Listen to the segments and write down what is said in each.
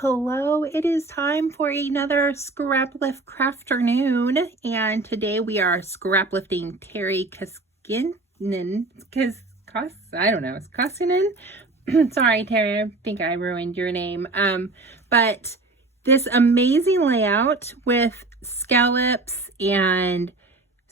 Hello, it is time for another Scrap-lift Crafternoon, and today we are scrap-lifting Tehri Koskinen, I don't know, it's Koskinen? Sorry, Tehri, I think I ruined your name. But this amazing layout with scallops and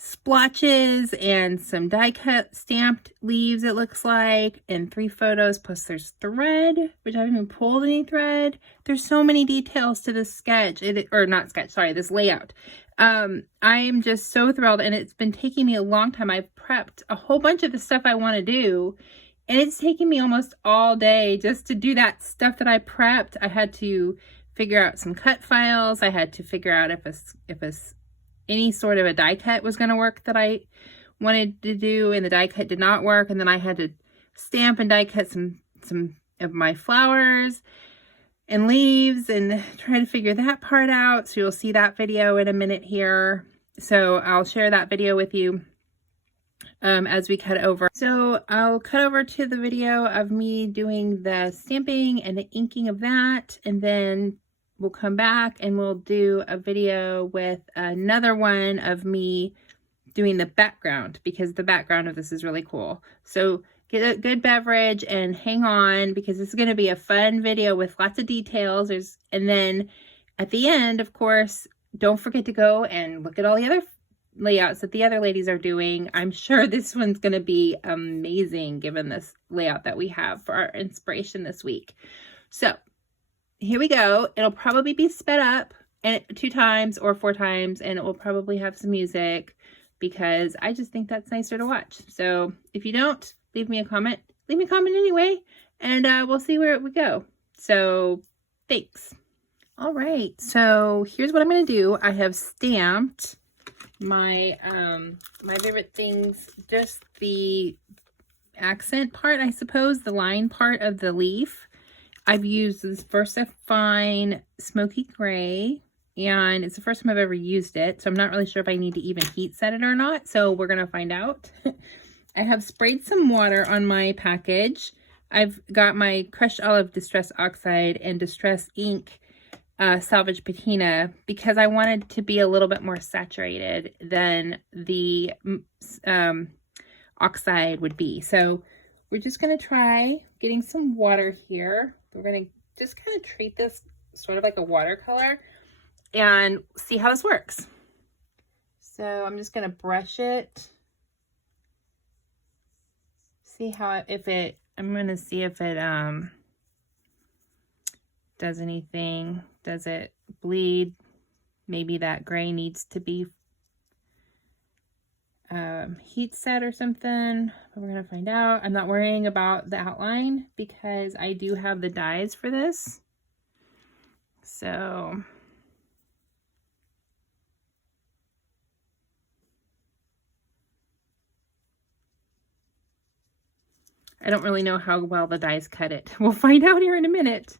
splotches and some die cut stamped leaves, it looks like, and 3 photos, plus there's thread, which I haven't even pulled any thread. There's so many details to this sketch, this layout. I'm just so thrilled, and it's been taking me a long time. I've prepped a whole bunch of the stuff I want to do, and it's taking me almost all day just to do that stuff that I prepped. I had to figure out some cut files. I had to figure out if any sort of a die cut was going to work that I wanted to do, and the die cut did not work. And then I had to stamp and die cut some of my flowers and leaves and try to figure that part out. So you'll see that video in a minute here. So I'll share that video with you as we cut over. So I'll cut over to the video of me doing the stamping and the inking of that, and then we'll come back and we'll do a video with another one of me doing the background, because the background of this is really cool. So get a good beverage and hang on, because this is going to be a fun video with lots of details. And then at the end, of course, don't forget to go and look at all the other layouts that the other ladies are doing. I'm sure this one's going to be amazing given this layout that we have for our inspiration this week. So here we go. It'll probably be sped up 2 times or 4 times, and it will probably have some music because I just think that's nicer to watch. So if you don't, leave me a comment. Leave me a comment anyway, and we'll see where we go. So thanks. All right, so here's what I'm going to do. I have stamped my my favorite things, just the accent part, I suppose, the line part of the leaf. I've used this VersaFine Smoky Gray, and it's the first time I've ever used it, so I'm not really sure if I need to even heat set it or not, so we're going to find out. I have sprayed some water on my package. I've got my Crushed Olive Distress Oxide and Distress Ink Salvage Patina, because I wanted to be a little bit more saturated than the oxide would be. So we're just going to try getting some water here. We're going to just kind of treat this sort of like a watercolor and see how this works. So I'm just going to brush it. See how, I'm going to see if it does anything. Does it bleed? Maybe that gray needs to be heat set or something. But we're gonna find out. I'm not worrying about the outline because I do have the dies for this. So I don't really know how well the dies cut it. We'll find out here in a minute.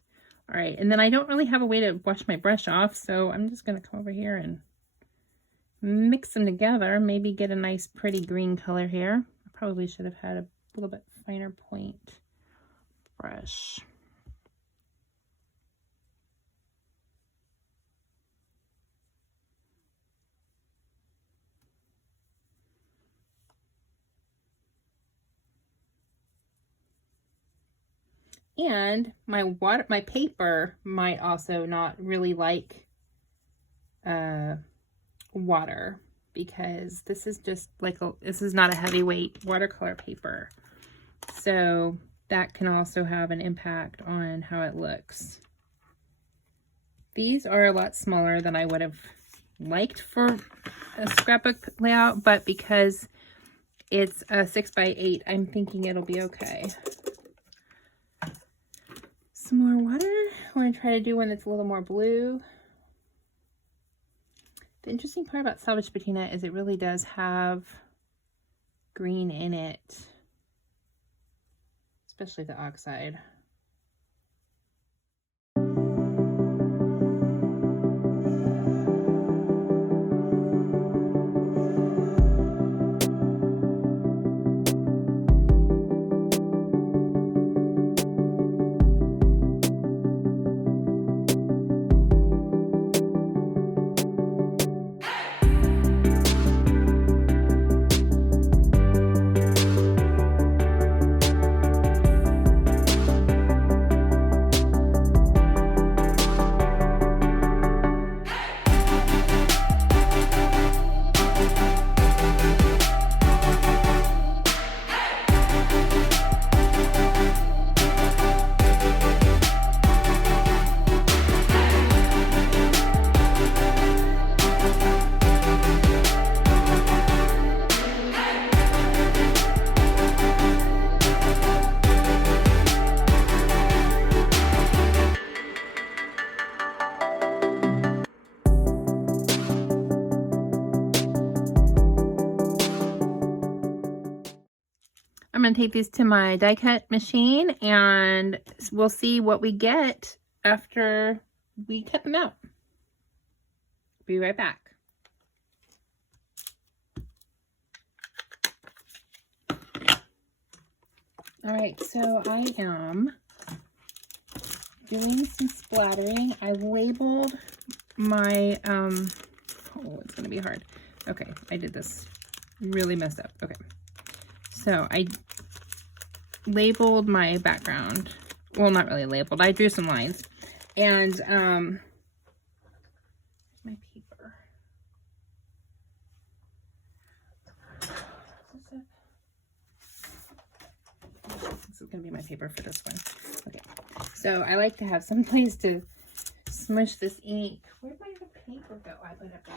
All right, and then I don't really have a way to wash my brush off, so I'm just gonna come over here and mix them together, maybe get a nice pretty green color here. I probably should have had a little bit finer point brush. And my paper might also not really like water, because this is just like this is not a heavyweight watercolor paper, so that can also have an impact on how it looks. These are a lot smaller than I would have liked for a scrapbook layout, but because it's a 6x8, I'm thinking it'll be okay. Some more water. We're gonna try to do one that's a little more blue. The interesting part about Salvage Patina is it really does have green in it, especially the oxide. take these to my die cut machine and we'll see what we get after we cut them out. Be right back. All right, so I am doing some splattering. I labeled my, oh, it's gonna be hard. Okay, I did this really messed up. Okay, so I labeled my background. Well, not really labeled. I drew some lines, and my paper. This is gonna be my paper for this one. Okay, so I like to have some place to smush this ink. Where did my paper go? I let it dry.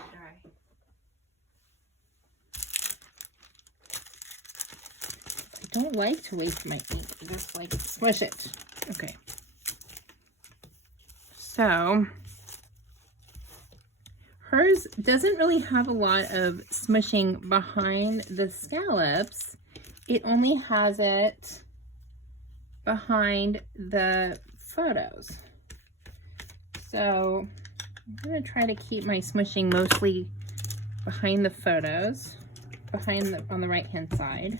I don't like to waste my ink. I just like to smush it. Okay. So hers doesn't really have a lot of smushing behind the scallops. It only has it behind the photos. So I'm going to try to keep my smushing mostly behind the photos, on the right hand side.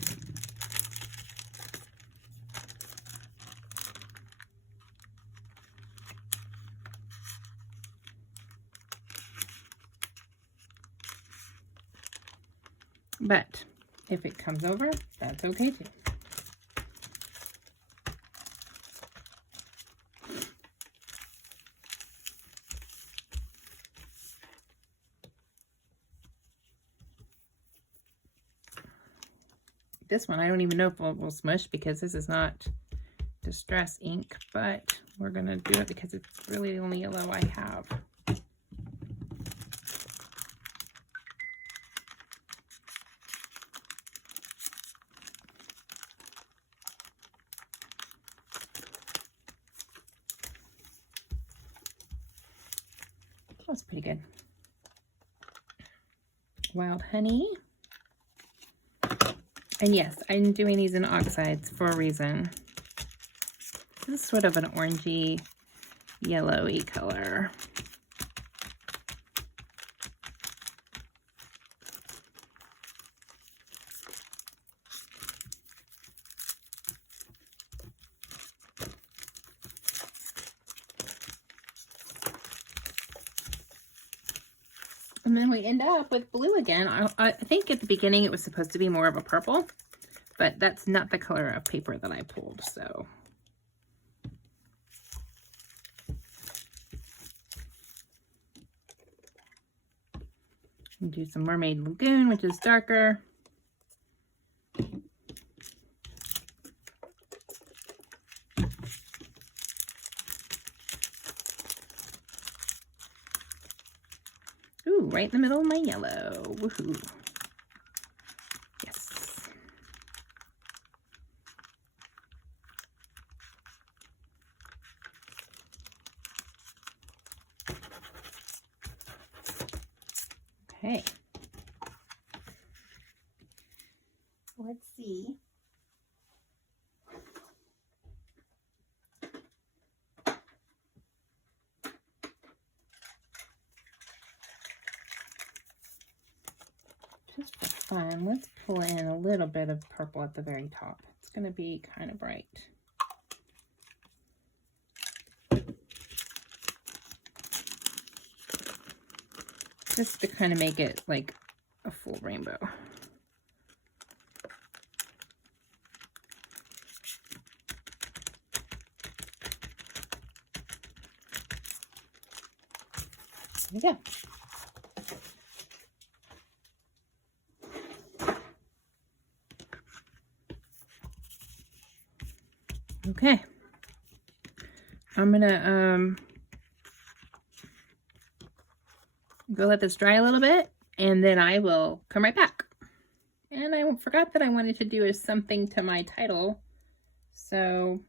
But if it comes over, that's okay too. This one, I don't even know if it will smush because this is not distress ink, but we're gonna do it because it's really the only yellow I have. That's pretty good. Wild honey. And yes, I'm doing these in oxides for a reason. This is sort of an orangey, yellowy color. And then we end up with blue again. I think at the beginning it was supposed to be more of a purple, but that's not the color of paper that I pulled, so. And do some Mermaid Lagoon, which is darker. Ooh, right in the middle of my yellow. Woohoo. Yes. Okay. Let's see. Just for fun, let's pull in a little bit of purple at the very top. It's going to be kind of bright. Just to kind of make it like a full rainbow. There we go. Okay, I'm gonna go let this dry a little bit, and then I will come right back. And I forgot that I wanted to do something to my title, so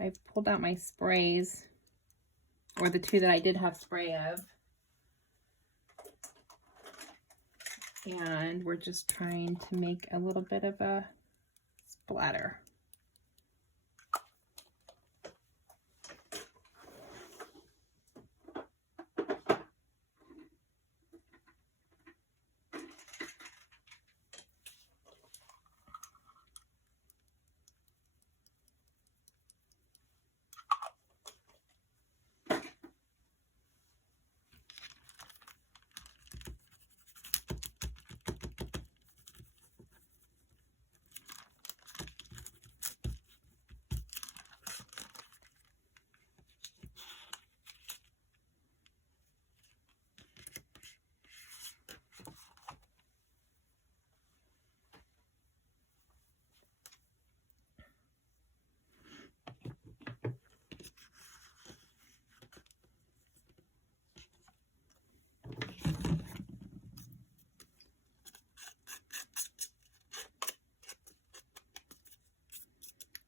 I pulled out my sprays, or the two that I did have spray of, and we're just trying to make a little bit of a splatter.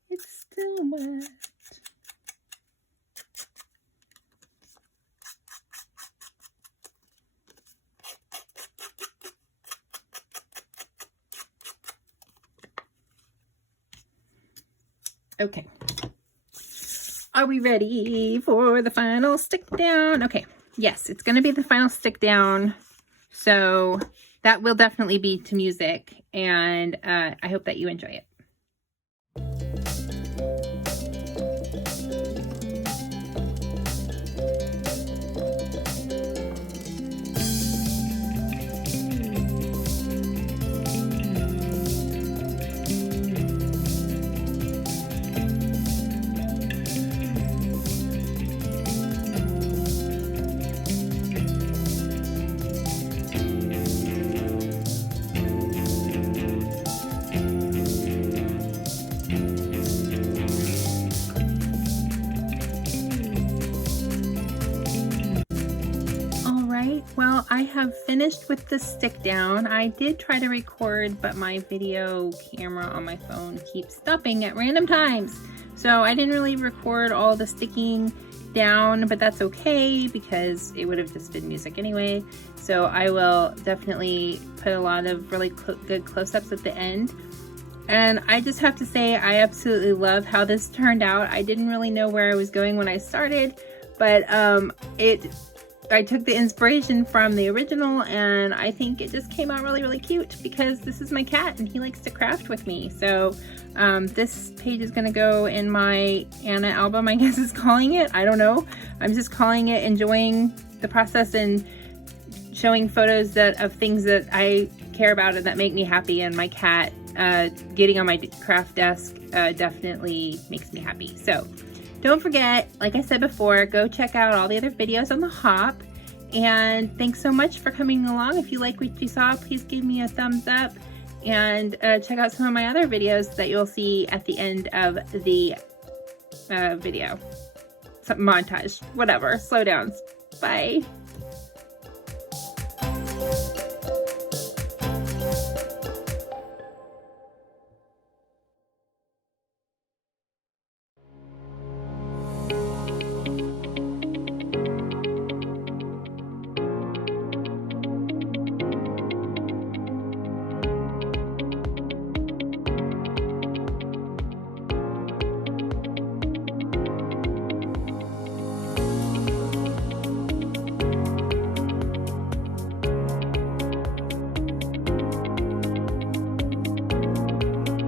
It's still wet. Okay. Are we ready for the final stick down? Okay. Yes, it's going to be the final stick down. So that will definitely be to music, and I hope that you enjoy it. Well, I have finished with the stick down. I did try to record, but my video camera on my phone keeps stopping at random times. So I didn't really record all the sticking down, but that's okay because it would have just been music anyway. So I will definitely put a lot of really good close-ups at the end. And I just have to say, I absolutely love how this turned out. I didn't really know where I was going when I started, but I took the inspiration from the original, and I think it just came out really, really cute because this is my cat and he likes to craft with me. So this page is going to go in my Anna album, I guess is calling it. I don't know. I'm just calling it enjoying the process and showing photos of things that I care about and that make me happy. And my cat getting on my craft desk definitely makes me happy. So don't forget, like I said before, go check out all the other videos on the Hop. And thanks so much for coming along. If you like what you saw, please give me a thumbs up. And check out some of my other videos that you'll see at the end of the video. Some montage, whatever, slowdowns. Bye.